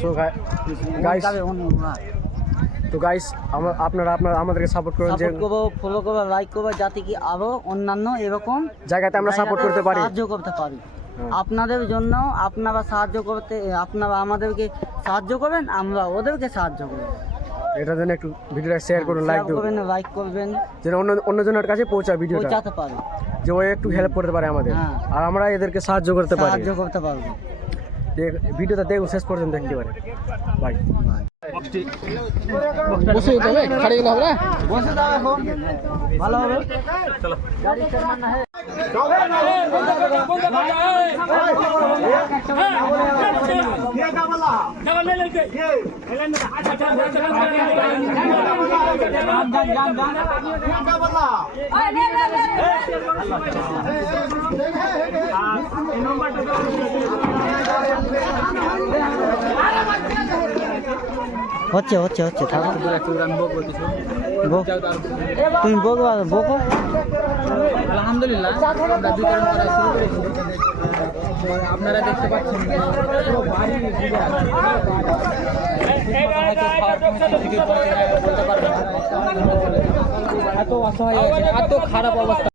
So guys, তো guys আপনারা আমাদেরকে সাপোর্ট করুন, যে ফলো করবো, লাইক করবো, যাতে কি আরো অন্যান্য এরকম জায়গাতে আমরা সাপোর্ট করতে পারি, সাহায্য করতে পারি। আপনাদের জন্য আপনারা আপনারা আমাদেরকে সাহায্য করবেন, আমরা ওদেরকে সাহায্য করব। এটার জন্য একটু ভিডিওটা শেয়ার করুন, লাইক করবেন, যেন অন্যজনের কাছে ভিডিওটা পৌঁছাতে পারে, যে ও একটু হেল্প করতে পারে আমাদের, আর আমরা এদেরকে সাহায্য করতে পারবো। ভিডিওটা দেখুন, শেষ পর্যন্ত দেখতে পারেন। বাই। বসে যেতে হবে, খাড়ে গেলে হবে না? বসে যাও, এখন ভালো হবে। চলো, গাড়ি চালানো है। হচ্ছে থাকো, তুমি বকো। আলহামদুলিল্লাহ, আমরা বিতরণ করা শুরু করেছি। আপনারা দেখতে পাচ্ছেন এত অসহায় আছে, এত খারাপ অবস্থা।